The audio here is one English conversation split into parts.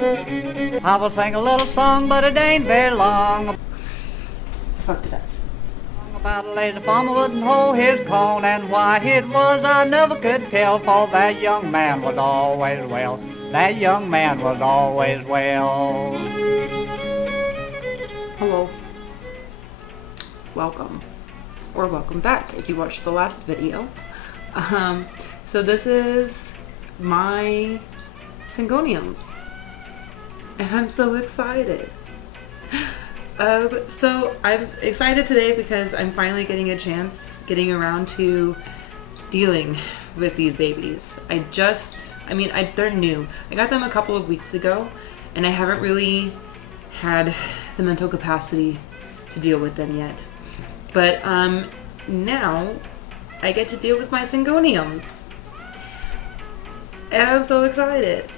I will sing a little song, but it ain't very long. Fucked it up. About a lazy farmer wouldn't hold his corn, and why it was I never could tell, for that young man was always well. That young man was always well. Hello. Welcome. Or welcome back if you watched the last video. So this is my Syngoniums. And I'm so excited. So I'm excited today because I'm finally getting around to dealing with these babies. They're new. I got them a couple of weeks ago and I haven't really had the mental capacity to deal with them yet. But now I get to deal with my Syngoniums. And I'm so excited.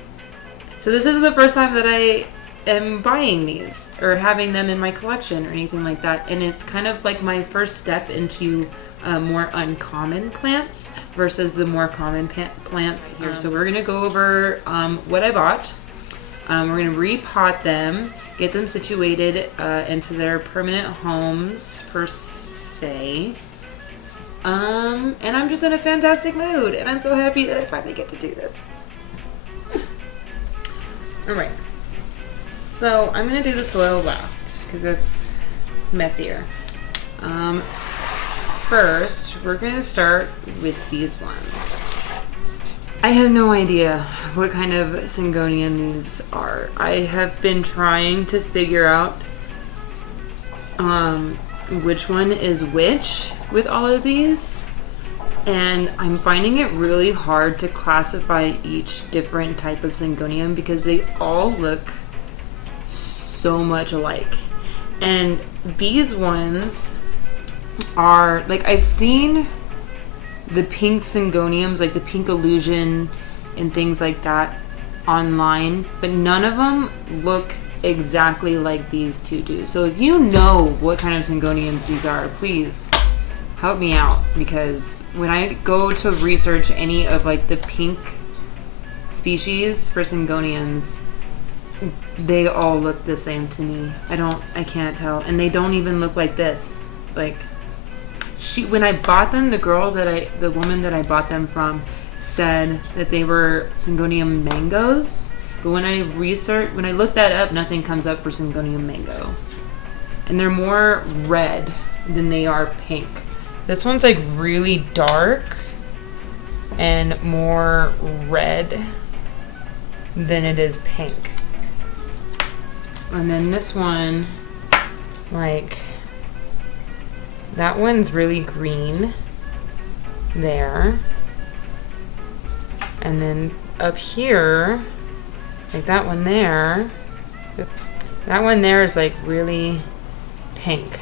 So this is the first time that I am buying these or having them in my collection or anything like that, and it's kind of like my first step into more uncommon plants versus the more common plants here. So we're gonna go over what I bought. We're gonna repot them, get them situated into their permanent homes per se. And I'm just in a fantastic mood, and I'm so happy that I finally get to do this. Alright, so I'm going to do the soil last, because it's messier. First, we're going to start with these ones. I have no idea what kind of Syngonium these are. I have been trying to figure out which one is which with all of these. And I'm finding it really hard to classify each different type of Syngonium because they all look so much alike. And these ones are, like, I've seen the pink Syngoniums, like the pink illusion and things like that online, but none of them look exactly like these two do. So if you know what kind of Syngoniums these are, please help me out, because when I go to research any of like the pink species for Syngoniums, they all look the same to me. I can't tell. And they don't even look like this. Like, when I bought them, the woman that I bought them from said that they were Syngonium mangoes. But when I looked that up, nothing comes up for Syngonium mango. And they're more red than they are pink. This one's like really dark and more red than it is pink. And then this one, like, that one's really green there. And then up here, like that one there is like really pink.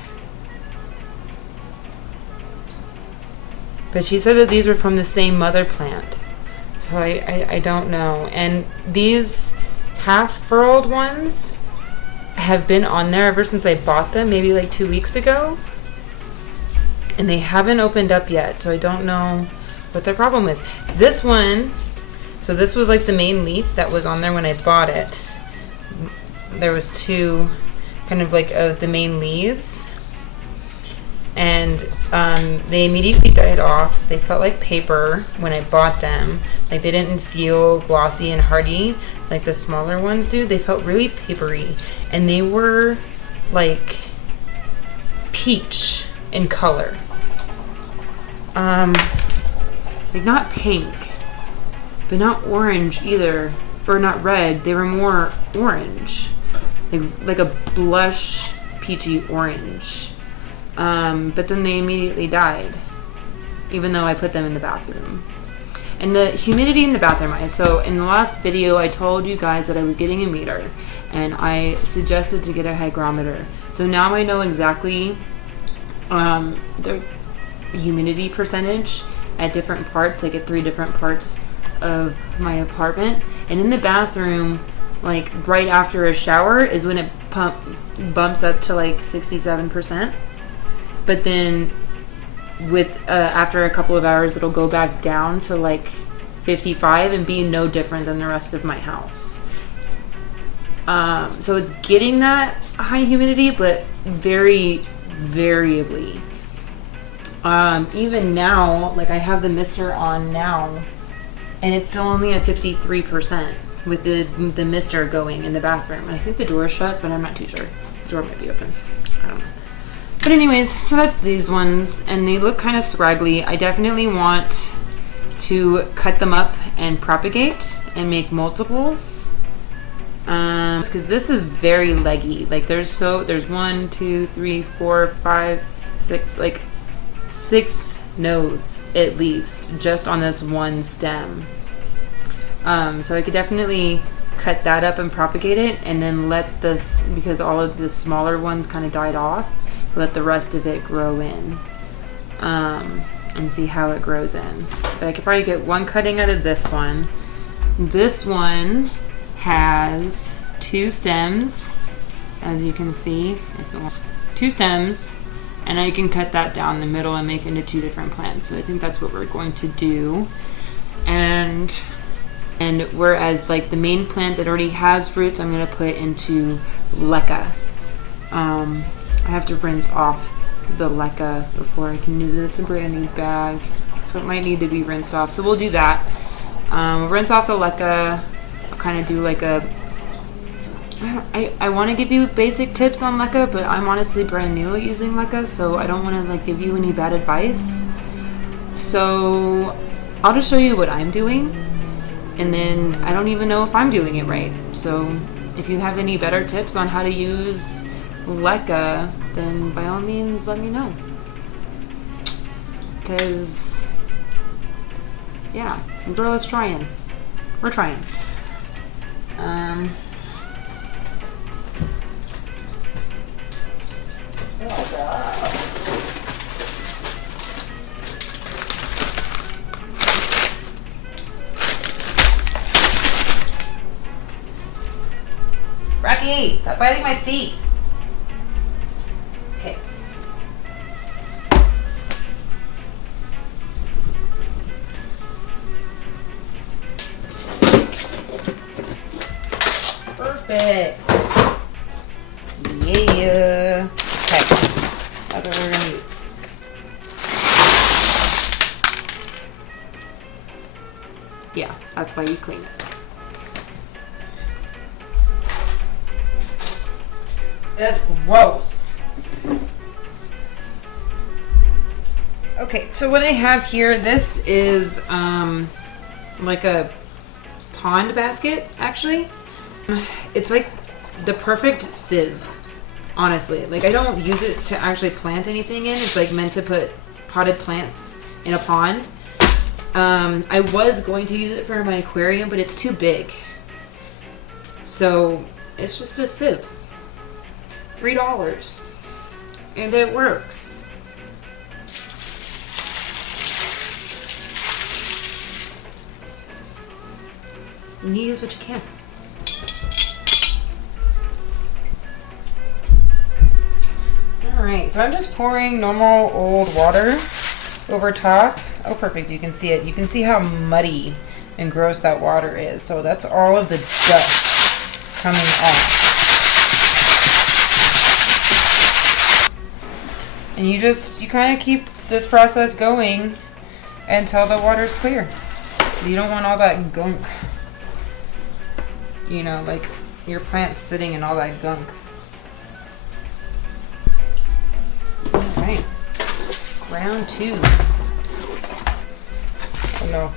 But she said that these were from the same mother plant. So I don't know. And these half-furled ones have been on there ever since I bought them, maybe like 2 weeks ago. And they haven't opened up yet, so I don't know what their problem is. This one, so this was like the main leaf that was on there when I bought it. There was two kind of like the main leaves. And they immediately died off. They felt like paper when I bought them. Like, they didn't feel glossy and hardy like the smaller ones do. They felt really papery. And they were like peach in color. Like, not pink, but not orange either. Or not red. They were more orange. Like a blush peachy orange. But then they immediately died, even though I put them in the bathroom. And the humidity in the bathroom, so in the last video I told you guys that I was getting a meter, and I suggested to get a hygrometer. So now I know exactly the humidity percentage at different parts, like at 3 different parts of my apartment. And in the bathroom, like right after a shower is when it bumps up to like 67%. But then with after a couple of hours, it'll go back down to like 55 and be no different than the rest of my house. So it's getting that high humidity, but very variably. Even now, like I have the mister on now, and it's still only at 53% with the mister going in the bathroom. And I think the door is shut, but I'm not too sure. The door might be open. I don't know. But anyways, so that's these ones, and they look kind of scraggly. I definitely want to cut them up and propagate and make multiples. Because this is very leggy. Like there's 1, 2, 3, 4, 5, 6, like 6 nodes at least just on this one stem. So I could definitely cut that up and propagate it, and then let this, because all of the smaller ones kind of died off, let the rest of it grow in, and see how it grows in. But I could probably get one cutting out of this one. This one has 2 stems, as you can see. 2 stems, and I can cut that down the middle and make into 2 different plants. So I think that's what we're going to do. And whereas like the main plant that already has roots, I'm going to put into leca. I have to rinse off the leca before I can use it. It's a brand new bag, so it might need to be rinsed off. So we'll do that. We'll rinse off the leca. Kind of do like a, I want to give you basic tips on leca, but I'm honestly brand new at using leca, so I don't want to like give you any bad advice. So I'll just show you what I'm doing, and then I don't even know if I'm doing it right. So if you have any better tips on how to use leca, then by all means let me know, because yeah, the girl is trying. We're trying. Rocky, stop biting my feet. Okay. Perfect. Yeah. Okay. That's what we're gonna use. Yeah, that's why you clean it. That's gross. Okay, so what I have here, this is like a pond basket, actually. It's like the perfect sieve, honestly. Like I don't use it to actually plant anything in. It's like meant to put potted plants in a pond. I was going to use it for my aquarium, but it's too big. So it's just a sieve. $3. And it works. You use what you can. Alright, so I'm just pouring normal old water over top. Oh, perfect. You can see it. You can see how muddy and gross that water is. So that's all of the dust coming off. And you kind of keep this process going until the water's clear. You don't want all that gunk. You know, like your plant's sitting in all that gunk. Alright. Round 2. Oh no.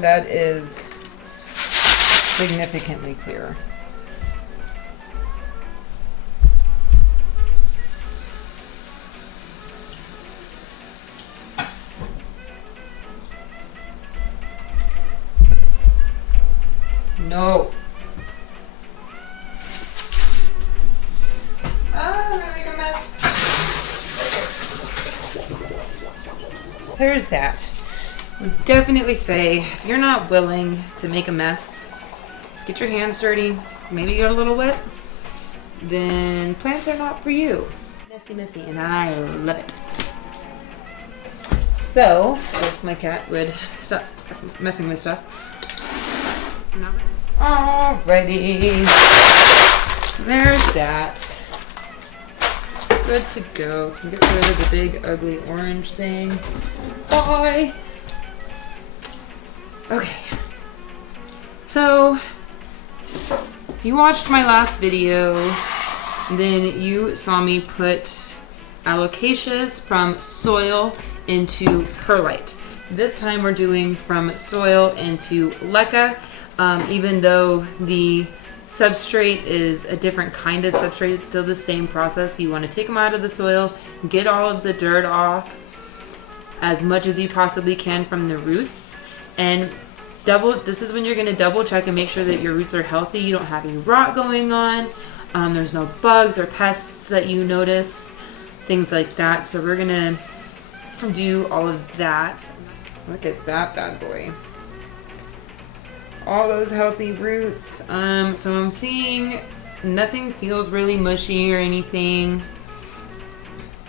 That is significantly clearer. No. I'm gonna make a mess. There's that. I would definitely say if you're not willing to make a mess, get your hands dirty, maybe get a little wet, then plants are not for you. Messy, messy, and I love it. So, if my cat would stop messing with stuff. Alrighty. So there's that. Good to go. Can get rid of the big ugly orange thing. Bye. Okay. So, if you watched my last video, then you saw me put alocasias from soil into perlite. This time we're doing from soil into leca, even though the substrate is a different kind of substrate. It's still the same process. You want to take them out of the soil, get all of the dirt off as much as you possibly can from the roots, and this is when you're going to double check and make sure that your roots are healthy. You don't have any rot going on. There's no bugs or pests that you notice, things like that. So we're going to do all of that. Look at that bad boy. All those healthy roots. So I'm seeing nothing feels really mushy or anything.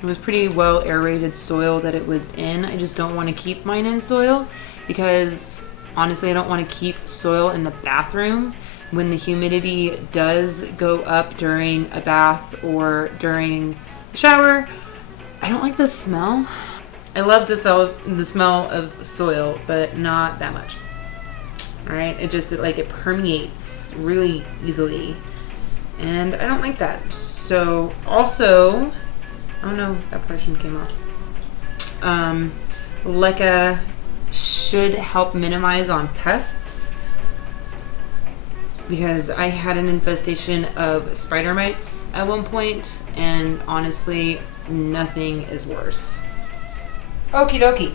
It was pretty well aerated soil that it was in. I just don't want to keep mine in soil because honestly I don't want to keep soil in the bathroom when the humidity does go up during a bath or during a shower. I don't like the smell. I love the smell of soil, but not that much. Alright, it permeates really easily. And I don't like that. So, also, oh no, that portion came off. Leca should help minimize on pests because I had an infestation of spider mites at one point, and honestly, nothing is worse. Okie dokie.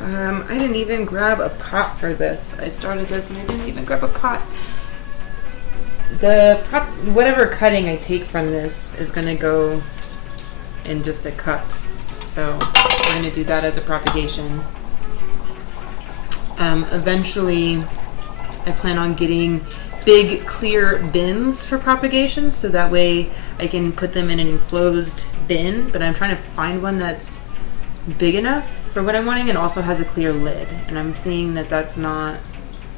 I didn't even grab a pot for this. I started this and I didn't even grab a pot. Whatever cutting I take from this is gonna go in just a cup. So we're gonna do that as a propagation. Eventually, I plan on getting big clear bins for propagation, so that way I can put them in an enclosed bin, but I'm trying to find one that's big enough for what I'm wanting and also has a clear lid, and I'm seeing that that's not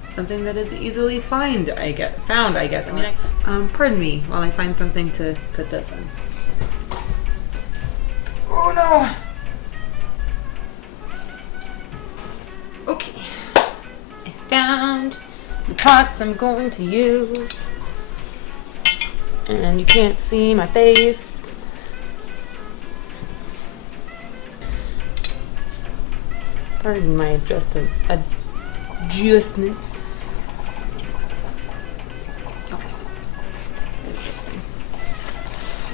something that is easily found, I guess. I mean, pardon me while I find something to put this in. Oh no! Okay, I found the pots I'm going to use, and you can't see my face. Pardon my adjustments. Okay.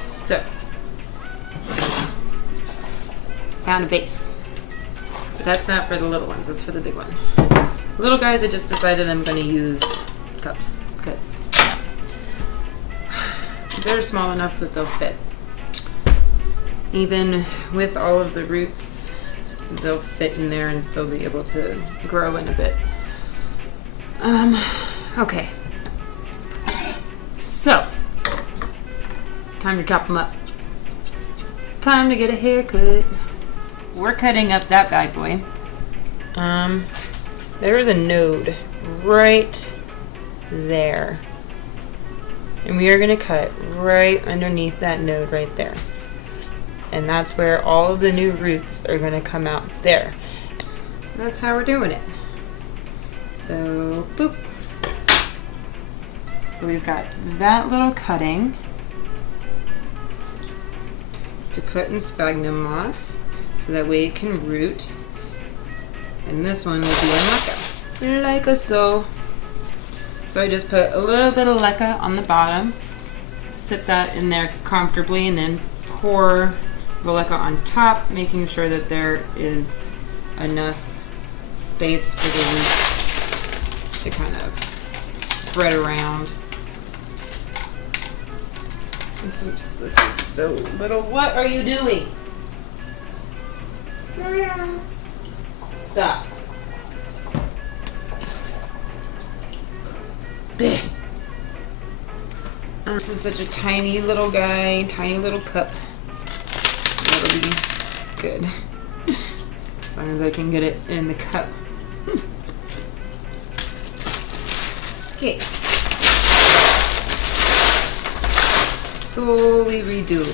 So, found a base. But that's not for the little ones, that's for the big one. Little guys, I just decided I'm going to use cups because they're small enough that they'll fit. Even with all of the roots, they'll fit in there and still be able to grow in a bit. Okay. So, time to chop them up. Time to get a haircut. We're cutting up that bad boy. There is a node right there. And we are going to cut right underneath that node right there. And that's where all of the new roots are going to come out there. That's how we're doing it. So, boop. So we've got that little cutting to put in sphagnum moss so that way it can root. And this one will be in leca. Like so. So I just put a little bit of leca on the bottom, sit that in there comfortably, and then pour the leca on top, making sure that there is enough space for the roots to kind of spread around. This is so little. What are you doing? Stop. Blech. This is such a tiny little guy, tiny little cup. That'll be good. As long as I can get it in the cup. Okay. Slowly redo.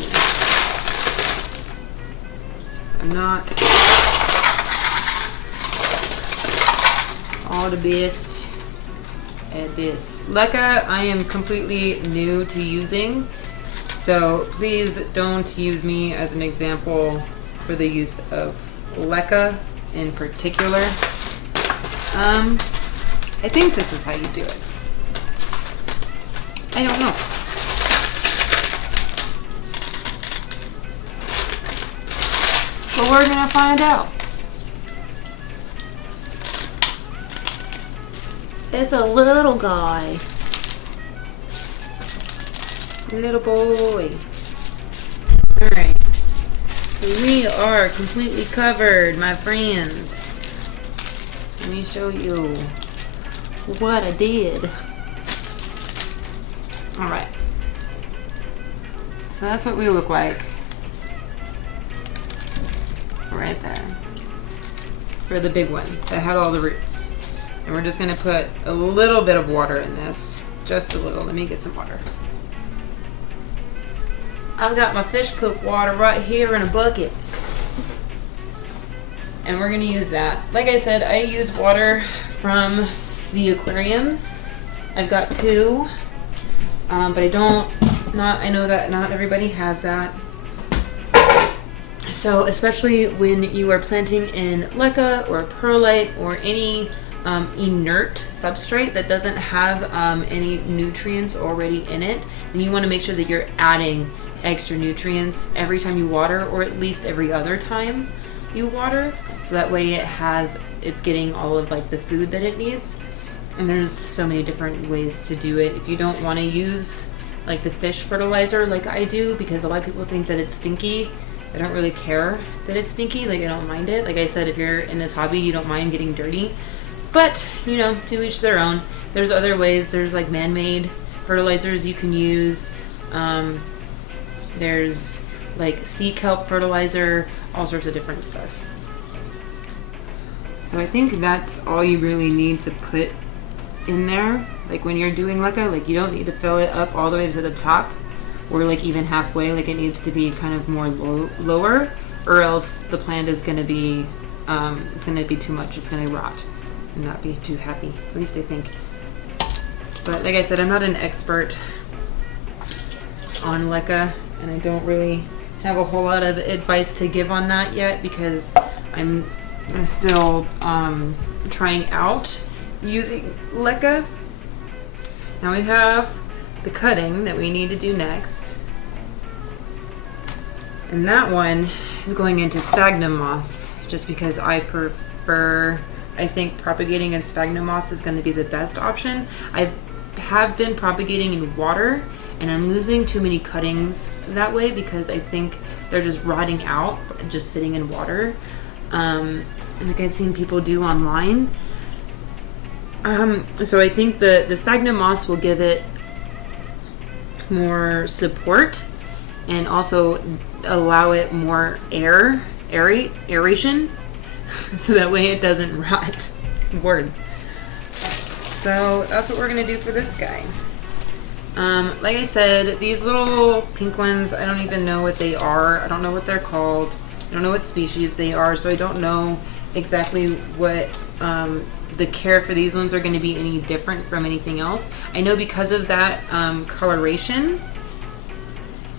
I'm not all the best at this. Leca, I am completely new to using, so please don't use me as an example for the use of Leca in particular. I think this is how you do it. I don't know. But we're gonna find out. It's a little guy. Little boy. Alright. So we are completely covered, my friends. Let me show you what I did. Alright. So that's what we look like. Right there. For the big one that had all the roots. And we're just gonna put a little bit of water in this. Just a little. Let me get some water. I've got my fish poop water right here in a bucket. And we're gonna use that. Like I said, I use water from the aquariums. I've got 2. But I know that not everybody has that. So especially when you are planting in leca or perlite or any inert substrate that doesn't have any nutrients already in it, then you want to make sure that you're adding extra nutrients every time you water, or at least every other time you water, so that way it's getting all of like the food that it needs. And there's so many different ways to do it. If you don't want to use like the fish fertilizer like I do, because a lot of people think that it's stinky. I don't really care that it's stinky. Like, I don't mind it. Like I said, if you're in this hobby, you don't mind getting dirty. But, you know, to each their own. There's other ways. There's like man-made fertilizers you can use. There's like sea kelp fertilizer, all sorts of different stuff. So I think that's all you really need to put in there. Like when you're doing leca, like you don't need to fill it up all the way to the top or like even halfway. Like it needs to be kind of more lower, or else the plant is going to be it's going to be too much. It's going to rot and not be too happy, at least I think. But like I said, I'm not an expert on leca, and I don't really have a whole lot of advice to give on that yet, because I'm still trying out using leca. Now we have the cutting that we need to do next, and that one is going into sphagnum moss, just because I think propagating in sphagnum moss is going to be the best option. I have been propagating in water, and I'm losing too many cuttings that way because I think they're just rotting out just sitting in water, like I've seen people do online. So I think the sphagnum moss will give it more support and also allow it more aeration, so that way it doesn't rot. Words. So that's what we're gonna do for this guy. Like I said, these little pink ones, I don't even know what they are. I don't know what they're called. I don't know what species they are, so I don't know exactly what the care for these ones are going to be any different from anything else. I know because of that coloration,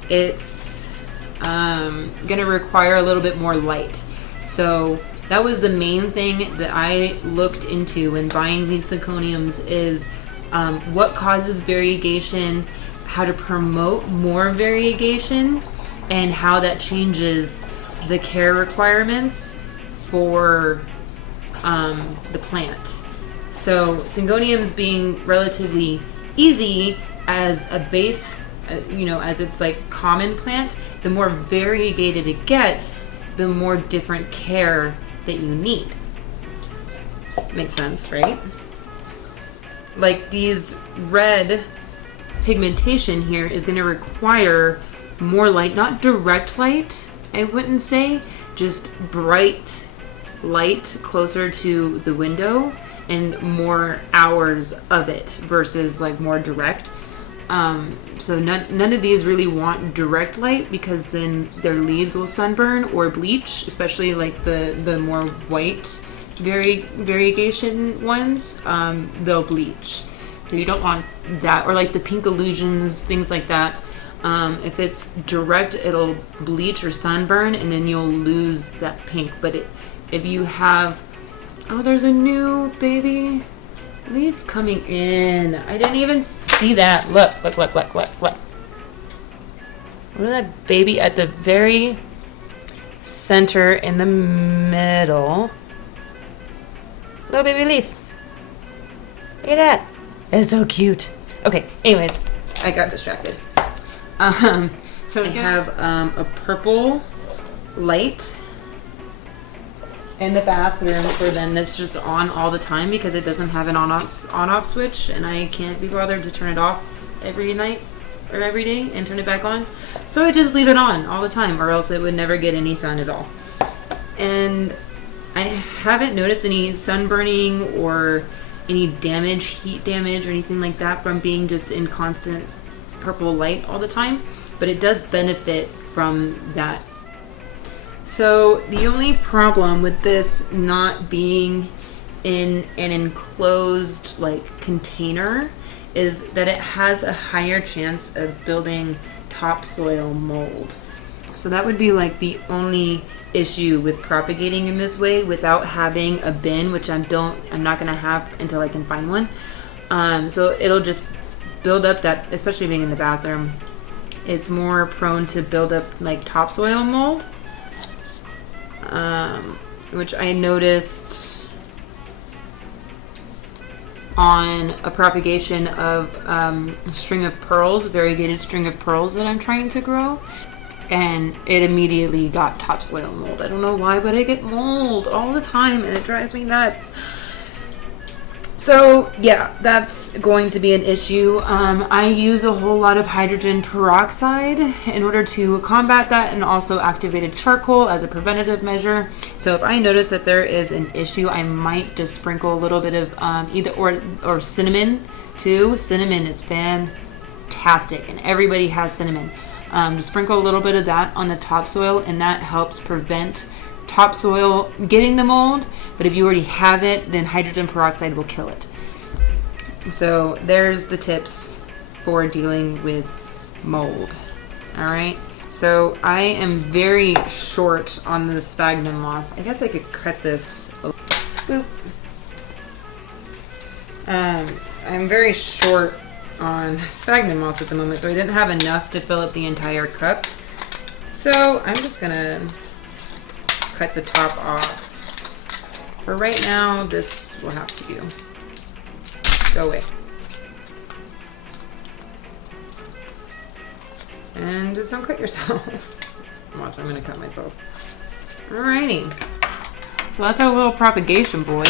it's going to require a little bit more light. So that was the main thing that I looked into when buying these Syngoniums, is what causes variegation, how to promote more variegation, and how that changes the care requirements for the plant. So Syngoniums being relatively easy as a base, as it's like common plant, the more variegated it gets, the more different care that you need. Makes sense, right? Like these red pigmentation here is going to require more light, not direct light. I wouldn't say. Just bright light closer to the window and more hours of it versus like more direct. So none of these really want direct light because then their leaves will sunburn or bleach, especially like the more white variegation ones, they'll bleach. So you don't want that, or like the pink illusions, things like that. If it's direct, it'll bleach or sunburn, and then you'll lose that pink. But if you have, oh, there's a new baby leaf coming in. I didn't even see that. Look. Look at that baby at the very center in the middle. Little baby leaf. Look at that. It's so cute. Okay, anyways, I got distracted. So I have a purple light in the bathroom for them that's just on all the time because it doesn't have an on-off switch, and I can't be bothered to turn it off every night or every day and turn it back on. So I just leave it on all the time, or else it would never get any sun at all. And I haven't noticed any sunburning or any damage, heat damage or anything like that from being just in constant purple light all the time, but it does benefit from that. So the only problem with this not being in an enclosed like container is that it has a higher chance of building topsoil mold. So that would be like the only issue with propagating in this way without having a bin, which I'm not gonna have until I can find one. So it'll just build up that, especially being in the bathroom, it's more prone to build up like topsoil mold, which I noticed on a propagation of string of pearls, variegated string of pearls that I'm trying to grow. And it immediately got topsoil mold. I don't know why, but I get mold all the time and it drives me nuts. So yeah, that's going to be an issue. I use a whole lot of hydrogen peroxide in order to combat that, and also activated charcoal as a preventative measure. So if I notice that there is an issue, I might just sprinkle a little bit of either or cinnamon too. Cinnamon is fantastic, and everybody has cinnamon. Just sprinkle a little bit of that on the topsoil, and that helps prevent topsoil getting the mold. But if you already have it, then hydrogen peroxide will kill it. So there's the tips for dealing with mold. All right. So I am very short on the sphagnum moss. I guess I could cut this. Boop. I'm very short on sphagnum moss at the moment, so I didn't have enough to fill up the entire cup. So I'm just gonna cut the top off. For right now, this will have to go away. And just don't cut yourself. Watch, I'm gonna cut myself. Alrighty. So that's our little propagation boy.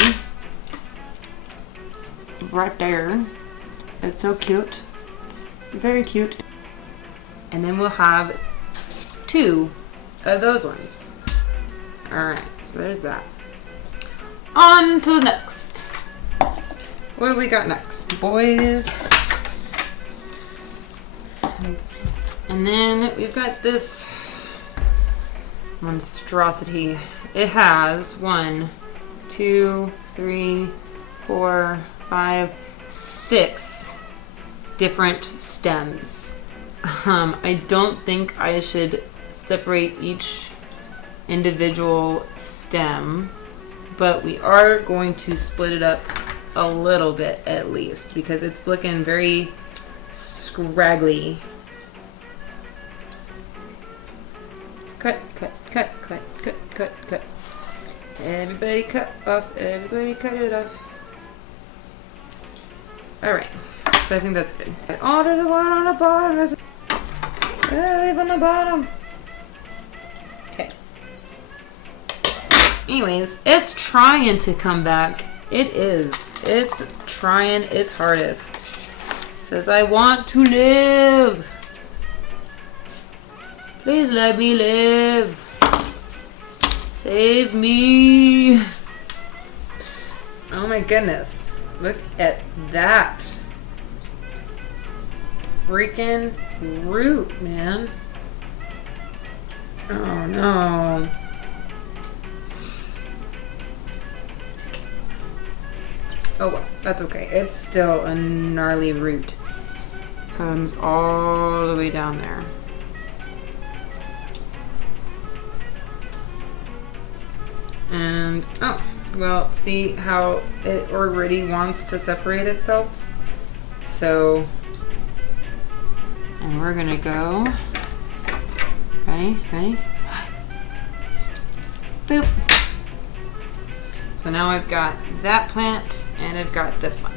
Right there. It's so cute. Very cute. And then we'll have 2 of those ones. Alright, so there's that. On to the next. What do we got next, boys? And then we've got this monstrosity. It has 1, 2, 3, 4, 5, 6 different stems. I don't think I should separate each individual stem, but we are going to split it up a little bit at least because it's looking very scraggly. Cut, cut, cut, cut, cut, cut, cut. Everybody cut off, everybody cut it off. Alright, so I think that's good. Oh, there's a one on the bottom. There's a leaf on the bottom. Okay. Anyways, it's trying to come back. It is. It's trying its hardest. It says, I want to live. Please let me live. Save me. Oh my goodness. Look at that. Freaking root, man. Oh no. Oh well, that's okay. It's still a gnarly root. Comes all the way down there. And, oh, well, see how it already wants to separate itself? So, and we're gonna go, ready? Boop. So now I've got that plant and I've got this one.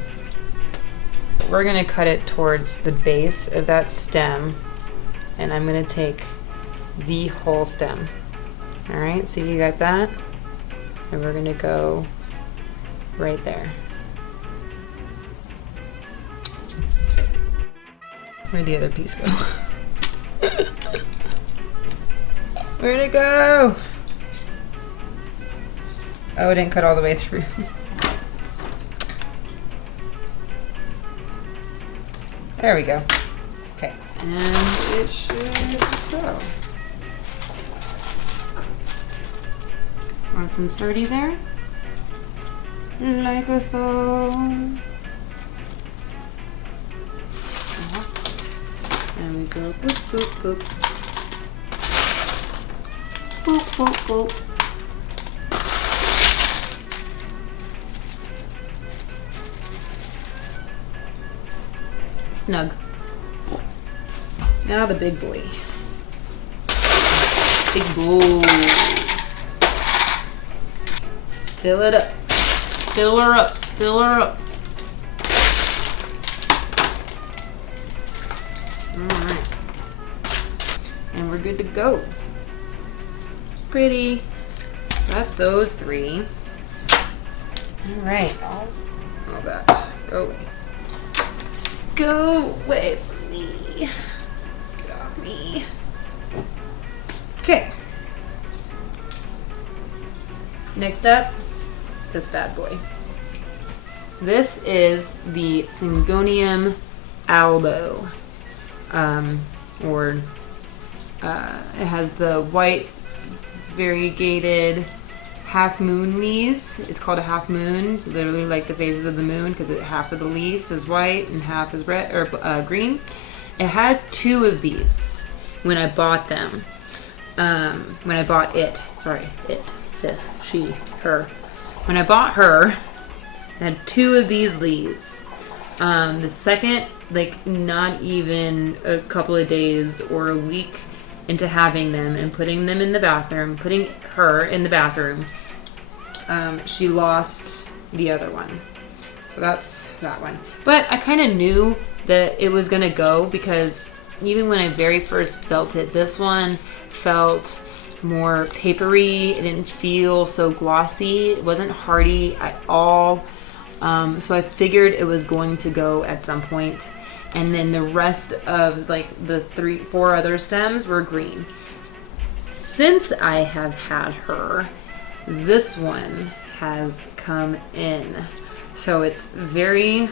We're gonna cut it towards the base of that stem, and I'm gonna take the whole stem. All right, so you got that? And we're gonna go right there. Where'd the other piece go? Where'd it go? Oh, it didn't cut all the way through. There we go. Okay, and it should go. Nice and sturdy there. Like so. And we go boop, boop, boop. Boop, boop, boop. Snug. Now the big boy. Big boy. Fill it up. Fill her up. Fill her up. Alright. And we're good to go. Pretty. That's those three. Alright. All that. Go away. Go away from me. Get off me. Okay. Next up, this bad boy. This is the Syngonium albo. It has the white variegated half moon leaves. It's called a half moon, literally like the phases of the moon, because half of the leaf is white and half is red or green. It had two of these when I bought them. When I bought it, sorry, it, this, she, her. When I bought her, it had two of these leaves. The second, like not even a couple of days or a week into having them and putting them in the bathroom, putting her in the bathroom, she lost the other one. So that's that one. But I kind of knew that it was gonna go because even when I very first felt it, this one felt more papery. It didn't feel so glossy. It wasn't hardy at all. So I figured it was going to go at some point. And then the rest of like the 4 other stems were green. Since I have had her, this one has come in. So it's very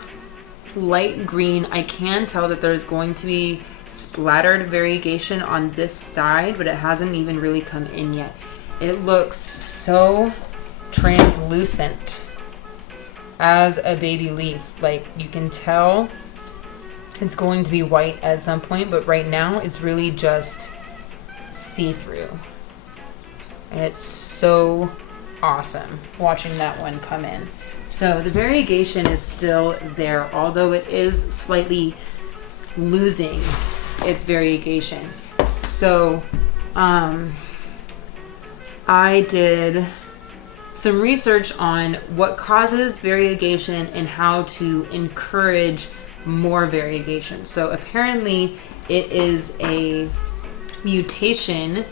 light green. I can tell that there's going to be splattered variegation on this side, but it hasn't even really come in yet. It looks so translucent as a baby leaf. Like you can tell it's going to be white at some point, but right now it's really just see-through. And it's so awesome watching that one come in. So the variegation is still there, although it is slightly losing its variegation. So I did some research on what causes variegation and how to encourage more variegation. So apparently it is a mutation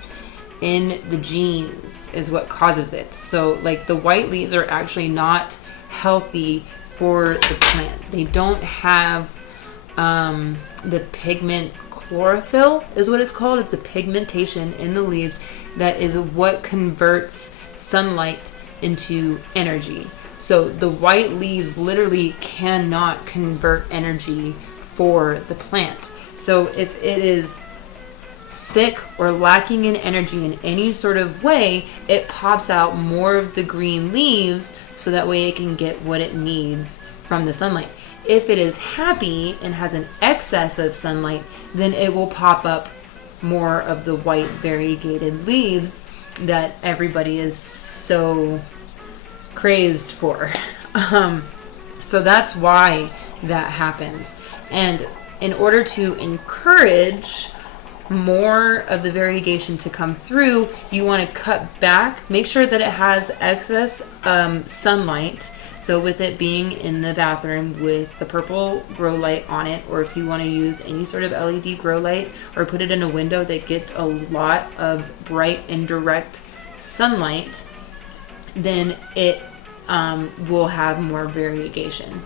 in the genes is what causes it. So like the white leaves are actually not healthy for the plant. They don't have the pigment chlorophyll is what it's called. It's a pigmentation in the leaves that is what converts sunlight into energy. So the white leaves literally cannot convert energy for the plant. So if it is sick or lacking in energy in any sort of way, it pops out more of the green leaves so that way it can get what it needs from the sunlight. If it is happy and has an excess of sunlight, then it will pop up more of the white variegated leaves that everybody is so crazed for. So that's why that happens. And in order to encourage more of the variegation to come through, you want to cut back, make sure that it has excess sunlight. So with it being in the bathroom with the purple grow light on it, or if you want to use any sort of LED grow light or put it in a window that gets a lot of bright and direct sunlight, then it will have more variegation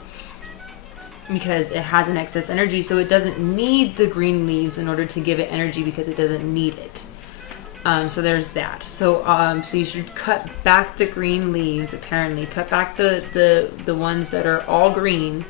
because it has an excess energy. So it doesn't need the green leaves in order to give it energy because it doesn't need it. So there's that. So so you should cut back the green leaves. Apparently, cut back the ones that are all green,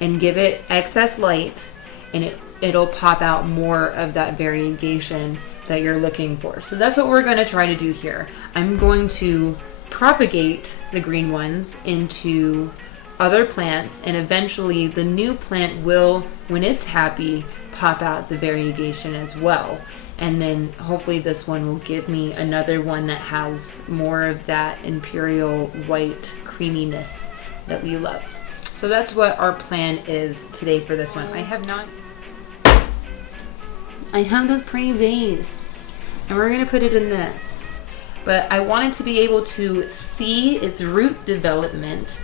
and give it excess light, and it'll pop out more of that variegation that you're looking for. So that's what we're going to try to do here. I'm going to propagate the green ones into other plants, and eventually the new plant will, when it's happy, pop out the variegation as well. And then hopefully this one will give me another one that has more of that imperial white creaminess that we love. So that's what our plan is today for this one. I have this pretty vase, and we're gonna put it in this. But I wanted to be able to see its root development.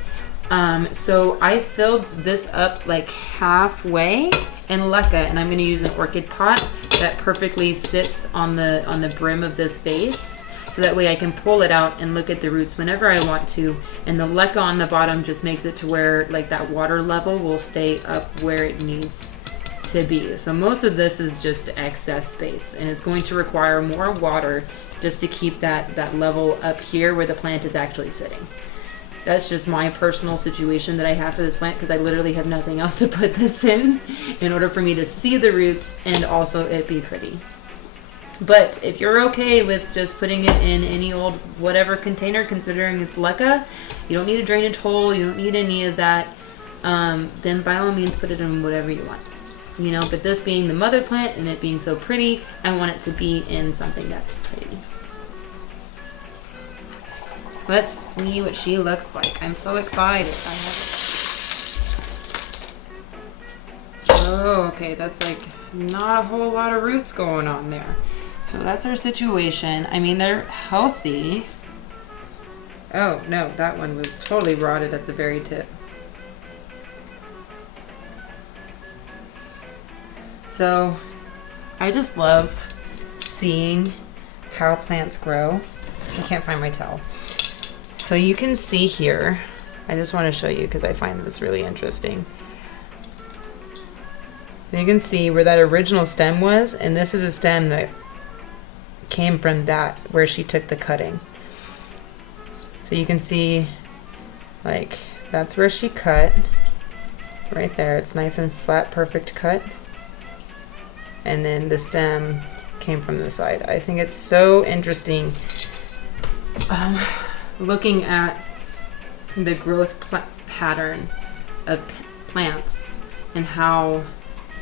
So I filled this up like halfway in leca, and I'm going to use an orchid pot that perfectly sits on the brim of this vase, so that way I can pull it out and look at the roots whenever I want to. And the leca on the bottom just makes it to where like that water level will stay up where it needs to be. So most of this is just excess space, and it's going to require more water just to keep that level up here where the plant is actually sitting. That's just my personal situation that I have for this plant, because I literally have nothing else to put this in order for me to see the roots and also it be pretty. But if you're okay with just putting it in any old whatever container, considering it's leca, you don't need a drainage hole, you don't need any of that, then by all means put it in whatever you want. You know, but this being the mother plant and it being so pretty, I want it to be in something that's pretty. Let's see what she looks like. I'm so excited. Oh, okay. That's like not a whole lot of roots going on there. So that's our situation. I mean, they're healthy. Oh, no. That one was totally rotted at the very tip. So I just love seeing how plants grow. I can't find my towel. So you can see here, I just want to show you because I find this really interesting. You can see where that original stem was, and this is a stem that came from that, where she took the cutting. So you can see, like, that's where she cut, right there. It's nice and flat, perfect cut. And then the stem came from the side. I think it's so interesting. Looking at the growth pattern of plants and how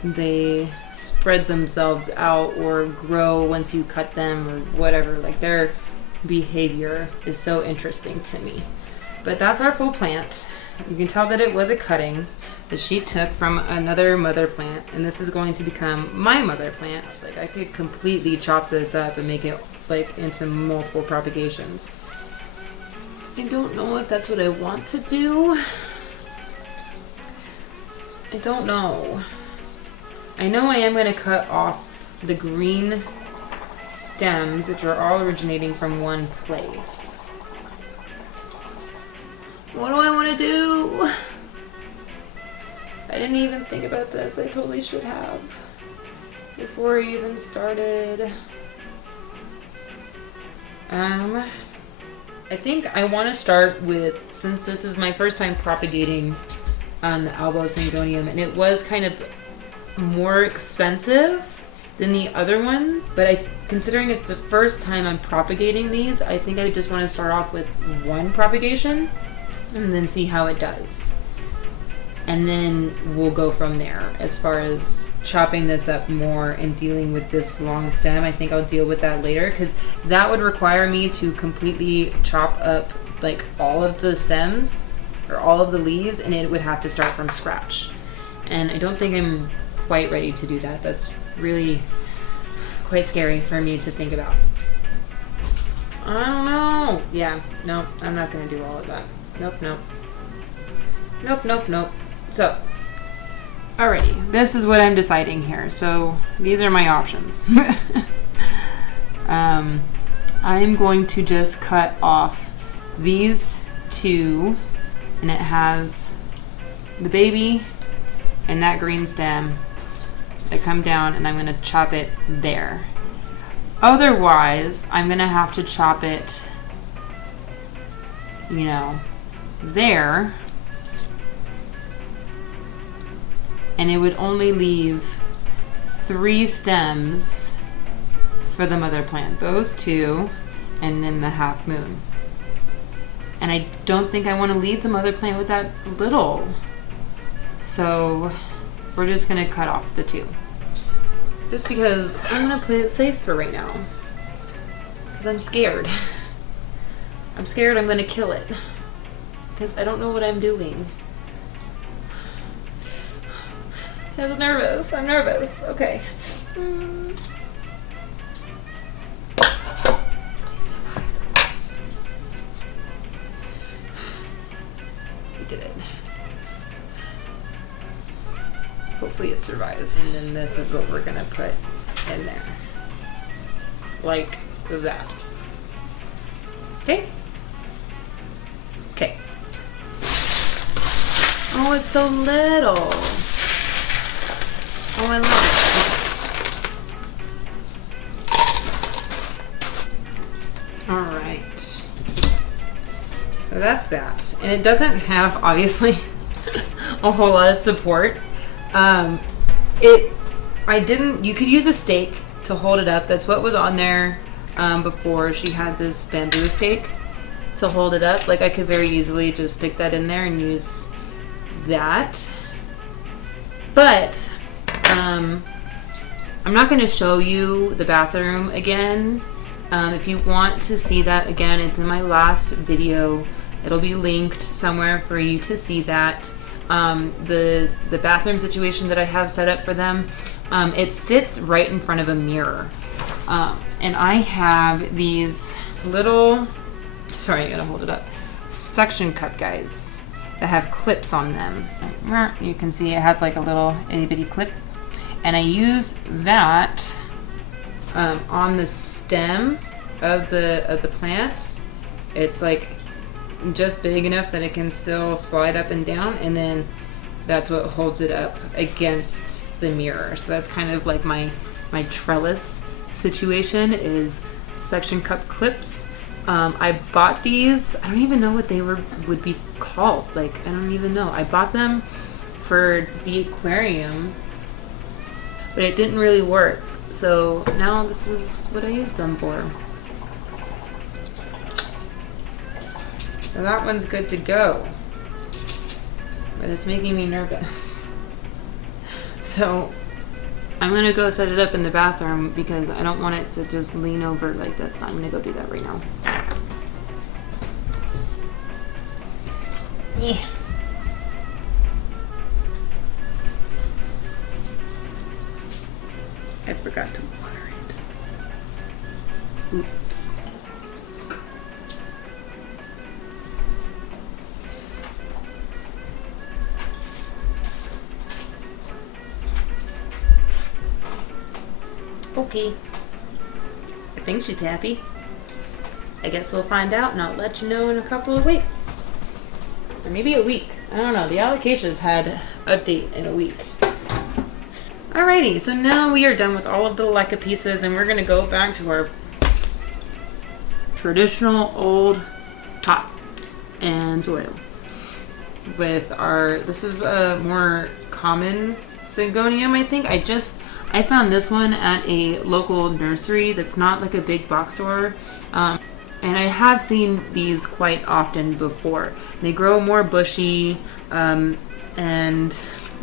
they spread themselves out or grow once you cut them or whatever, like their behavior is so interesting to me. But that's our full plant. You can tell that it was a cutting that she took from another mother plant, and this is going to become my mother plant. Like, I could completely chop this up and make it like into multiple propagations. I don't know if that's what I want to do. I don't know. I know I am going to cut off the green stems, which are all originating from one place. What do I want to do? I didn't even think about this. I totally should have. before I even started. I think I want to start with, since this is my first time propagating on the Albo Syngonium, and it was kind of more expensive than the other ones, but considering it's the first time I'm propagating these, I think I just want to start off with one propagation and then see how it does. And then we'll go from there. As far as chopping this up more and dealing with this long stem, I think I'll deal with that later, because that would require me to completely chop up like all of the stems or all of the leaves, and it would have to start from scratch. And I don't think I'm quite ready to do that. That's really quite scary for me to think about. I don't know. Yeah, no, I'm not gonna do all of that. Nope, nope. Nope, nope, nope. So, alrighty, this is what I'm deciding here. So, these are my options. I'm going to just cut off these two, and it has the baby and that green stem that come down, and I'm going to chop it there. Otherwise, I'm going to have to chop it, you know, there. And it would only leave 3 stems for the mother plant. Those 2, and then the half moon. And I don't think I want to leave the mother plant with that little. So we're just gonna cut off the 2. Just because I'm gonna play it safe for right now. Because I'm scared. I'm scared I'm gonna kill it. Because I don't know what I'm doing. I'm nervous. I'm nervous. Okay. Please survive. We did it. Hopefully it survives. And then this is what we're gonna put in there. Like that. Okay? Okay. Oh, it's so little. Oh, I love it. All right. So that's that. And it doesn't have, obviously, a whole lot of support. You could use a stake to hold it up. That's what was on there before. She had this bamboo stake to hold it up. Like, I could very easily just stick that in there and use that. But I'm not going to show you the bathroom again. If you want to see that again, it's in my last video. It'll be linked somewhere for you to see that. The bathroom situation that I have set up for them, it sits right in front of a mirror. And I have these little, sorry, I gotta hold it up, suction cup guys that have clips on them. You can see it has like a little itty bitty clip. And I use that on the stem of the plant. It's like just big enough that it can still slide up and down, and then that's what holds it up against the mirror. So that's kind of like my trellis situation, is suction cup clips. I bought these, I don't even know what they would be called. Like, I don't even know. I bought them for the aquarium, but it didn't really work. So now this is what I use them for. So that one's good to go. But it's making me nervous. So I'm gonna go set it up in the bathroom because I don't want it to just lean over like this. I'm gonna go do that right now. Yeah. I forgot to water it. Oops. Okay. I think she's happy. I guess we'll find out, and I'll let you know in a couple of weeks. Or maybe a week. I don't know. The allocations had update in a week. Alrighty, so now we are done with all of the leca pieces, and we're gonna go back to our traditional old pot and soil with our, this is a more common Syngonium, I think. I found this one at a local nursery that's not like a big box store, and I have seen these quite often before. They grow more bushy, and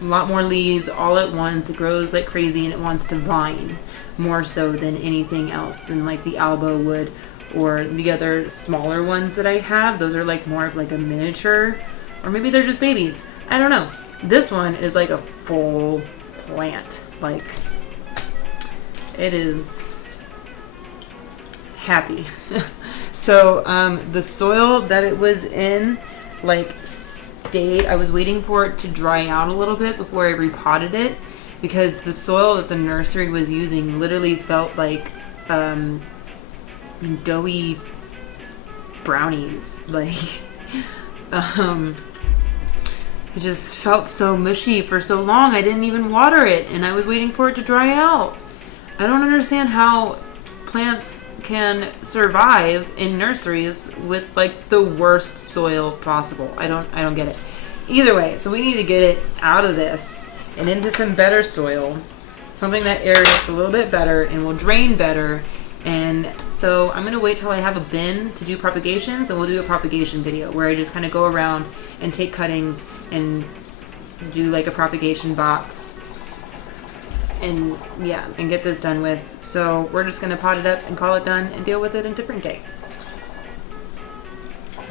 a lot more leaves all at once. It grows like crazy, and it wants to vine more so than anything else, than like the Alba would, or the other smaller ones that I have. Those are like more of like a miniature, or maybe they're just babies. I don't know. This one is like a full plant. Like, it is happy. So the soil that it was in, like, I was waiting for it to dry out a little bit before I repotted it, because the soil that the nursery was using literally felt like doughy brownies. Like, it just felt so mushy for so long. I didn't even water it, and I was waiting for it to dry out. I don't understand how plants can survive in nurseries with like the worst soil possible. I don't get it. Either way, so we need to get it out of this and into some better soil, something that aerates a little bit better and will drain better. And so I'm gonna wait till I have a bin to do propagations, and we'll do a propagation video where I just kind of go around and take cuttings and do like a propagation box, and yeah, and get this done with. So we're just gonna pot it up and call it done and deal with it a different day,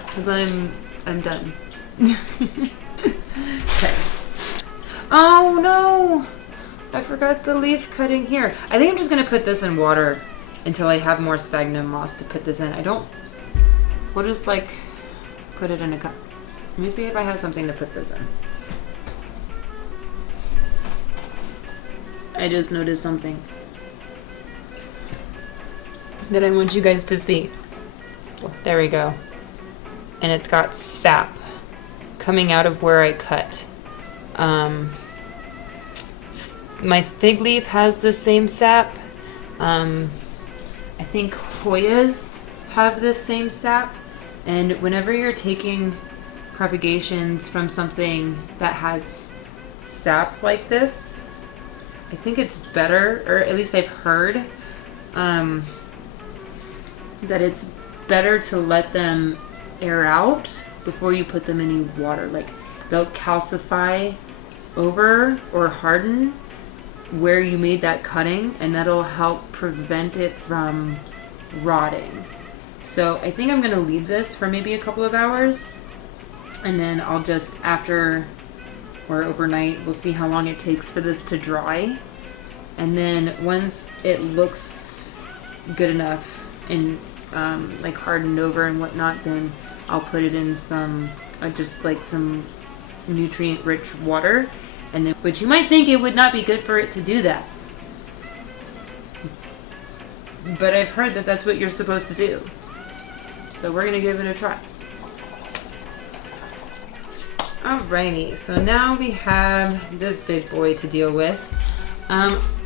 because I'm done. Okay. Oh no, I forgot the leaf cutting here. I think I'm just gonna put this in water until I have more sphagnum moss to put this in. We'll just like put it in a cup. Let me see if I have something to put this in. I just noticed something that I want you guys to see. There we go. And it's got sap coming out of where I cut. My fig leaf has the same sap. I think Hoyas have this same sap. And whenever you're taking propagations from something that has sap like this, I think it's better, or at least I've heard, that it's better to let them air out before you put them in any water. Like, they'll calcify over or harden where you made that cutting, and that'll help prevent it from rotting. So I think I'm going to leave this for maybe a couple of hours, and then I'll just, after or overnight, we'll see how long it takes for this to dry. And then once it looks good enough and like hardened over and whatnot, then I'll put it in some just like some nutrient rich water, and then, which you might think it would not be good for it to do that, but I've heard that that's what you're supposed to do. So we're gonna give it a try. Alrighty, so now we have this big boy to deal with.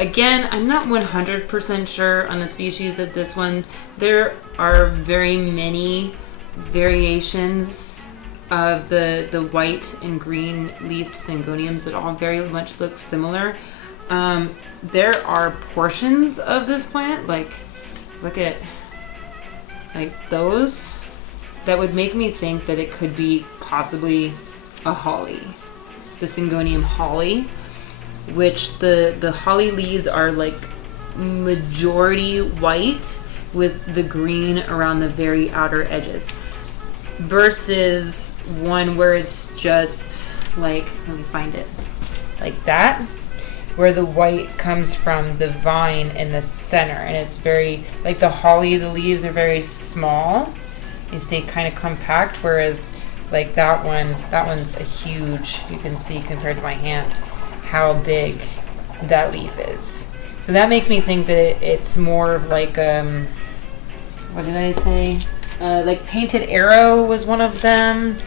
Again, I'm not 100% sure on the species of this one. There are very many variations of the white and green leafed Syngoniums that all very much look similar. There are portions of this plant, like, look at like those, that would make me think that it could be possibly a holly, the Syngonium holly, which the holly leaves are like majority white with the green around the very outer edges, versus one where it's just like, let me find it, like that, where the white comes from the vine in the center, and it's very, like the holly, the leaves are very small and stay kind of compact, whereas like that one's a huge, you can see compared to my hand how big that leaf is. So that makes me think that it's more of like, what did I say? Like Painted Arrow was one of them,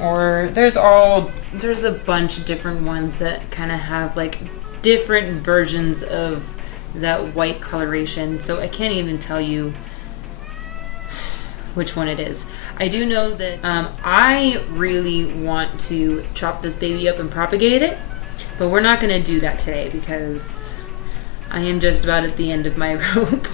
or there's a bunch of different ones that kind of have like different versions of that white coloration, so I can't even tell you which one it is. I do know that I really want to chop this baby up and propagate it, but we're not going to do that today because I am just about at the end of my rope.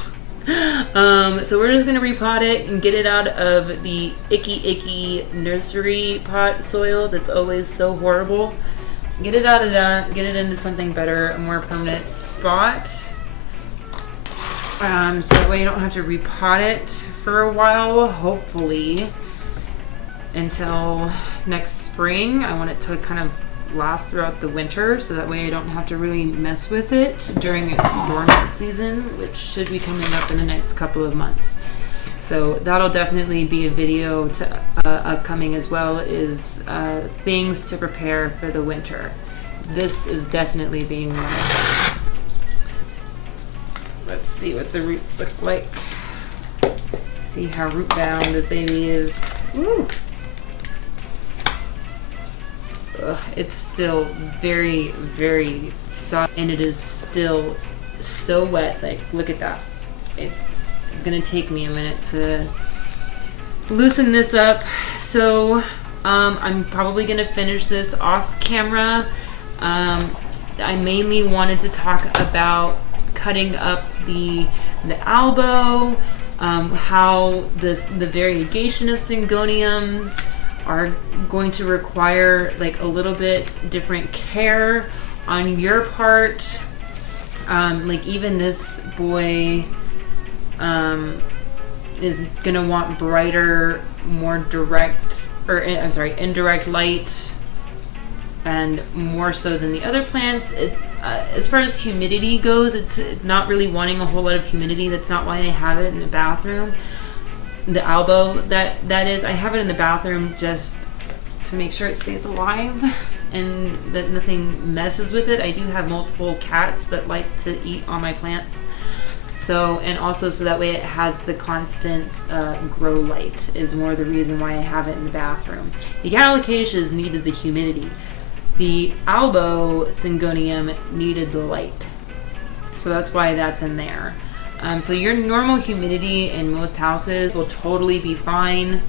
So we're just going to repot it and get it out of the icky nursery pot soil that's always so horrible. Get it out of that, get it into something better, a more permanent spot. So that way you don't have to repot it for a while, hopefully, until next spring. I want it to kind of last throughout the winter, so that way I don't have to really mess with it during its dormant season, which should be coming up in the next couple of months. So that'll definitely be a video to upcoming, as well, is things to prepare for the winter. This is definitely being one of them. Let's see what the roots look like. See how root bound this baby is. Woo. Ugh, it's still very soft, and it is still so wet. Like, look at that. It's gonna take me a minute to loosen this up. So I'm probably gonna finish this off camera. I mainly wanted to talk about cutting up the elbow, how the variegation of Syngoniums are going to require like a little bit different care on your part. Like even this boy is gonna want brighter, more direct, or I'm sorry, indirect light, and more so than the other plants. As far as humidity goes, it's not really wanting a whole lot of humidity. That's not why I have it in the bathroom. The elbow, that is, I have it in the bathroom just to make sure it stays alive and that nothing messes with it. I do have multiple cats that like to eat on my plants. So, and also so that way it has the constant grow light is more the reason why I have it in the bathroom. The alocasias needed the humidity. The elbow Syngonium needed the light. So that's why that's in there. So your normal humidity in most houses will totally be fine.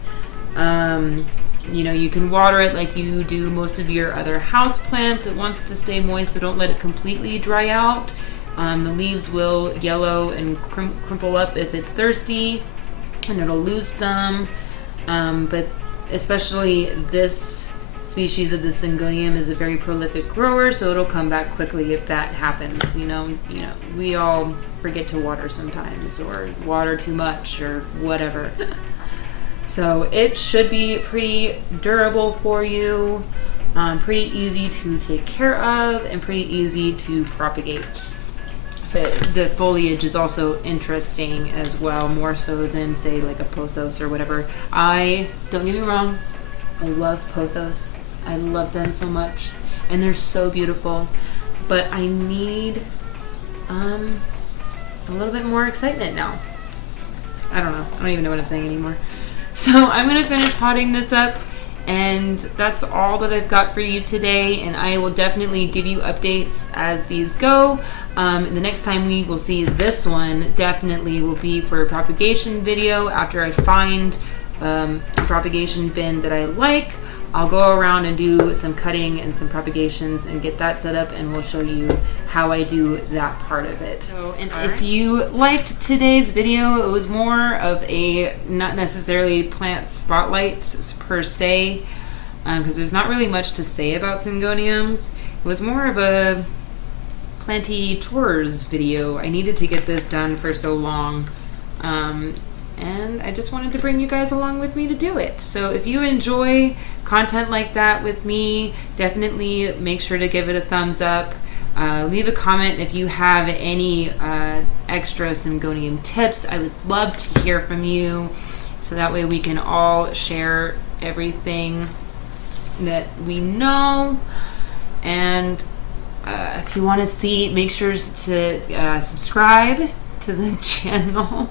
You know, you can water it like you do most of your other house plants. It wants to stay moist, so don't let it completely dry out. The leaves will yellow and crumple up if it's thirsty, and it'll lose some. But especially this species of the Syngonium is a very prolific grower, so it'll come back quickly if that happens. You know, we all forget to water sometimes, or water too much, or whatever. So it should be pretty durable for you, pretty easy to take care of, and pretty easy to propagate. So the foliage is also interesting as well, more so than say like a pothos or whatever. Don't get me wrong, I love pothos. I love them so much, and they're so beautiful, but I need a little bit more excitement now. I don't know. I don't even know what I'm saying anymore. So I'm going to finish potting this up, and that's all that I've got for you today, and I will definitely give you updates as these go. The next time we will see this one definitely will be for a propagation video. After I find a propagation bin that I like, I'll go around and do some cutting and some propagations and get that set up, and we'll show you how I do that part of it. So, and if you liked today's video, it was more of a not necessarily plant spotlights per se, because there's not really much to say about Syngoniums. It was more of a planty chores video. I needed to get this done for so long. And I just wanted to bring you guys along with me to do it. So if you enjoy content like that with me, definitely make sure to give it a thumbs up. Leave a comment if you have any extra Syngonium tips. I would love to hear from you, so that way we can all share everything that we know. And if you want to see, make sure to subscribe to the channel.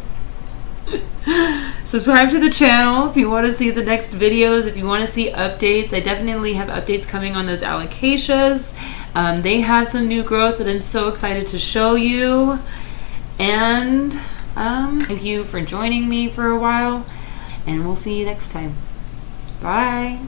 Subscribe to the channel if you want to see the next videos, if you want to see updates. I definitely have updates coming on those alocasias. They have some new growth that I'm so excited to show you. And thank you for joining me for a while. And we'll see you next time. Bye.